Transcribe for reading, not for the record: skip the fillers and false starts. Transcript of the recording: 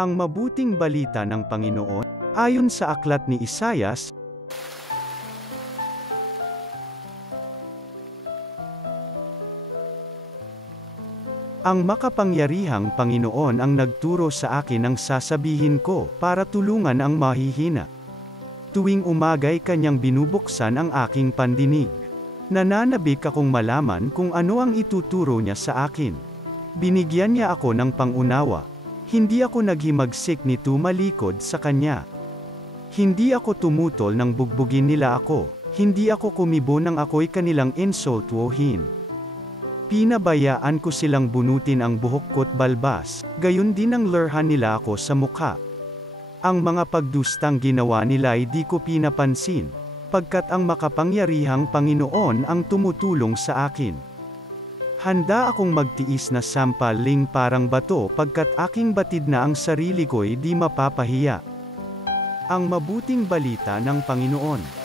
Ang mabuting balita ng Panginoon, ayon sa aklat ni Isaias, ang makapangyarihang Panginoon ang nagturo sa akin ang sasabihin ko, para tulungan ang mahihina. Tuwing umaga'y kanyang binubuksan ang aking pandinig. Nananabik akong malaman kung ano ang ituturo niya sa akin. Binigyan niya ako ng pangunawa. Hindi ako naghimagsik ni tumalikod sa kanya. Hindi ako tumutol nang bugbugin nila ako. Hindi ako kumibo nang ako'y kanilang insultuhin. Pinabayaan ko silang bunutin ang buhok ko't balbas, gayon din ang lurhan nila ako sa mukha. Ang mga pagdustang ginawa nila ay di ko pinapansin, pagkat ang makapangyarihang Panginoon ang tumutulong sa akin. Handa akong magtiis na sampaling parang bato pagkat aking batid na ang sarili ko'y di mapapahiya. Ang mabuting balita ng Panginoon.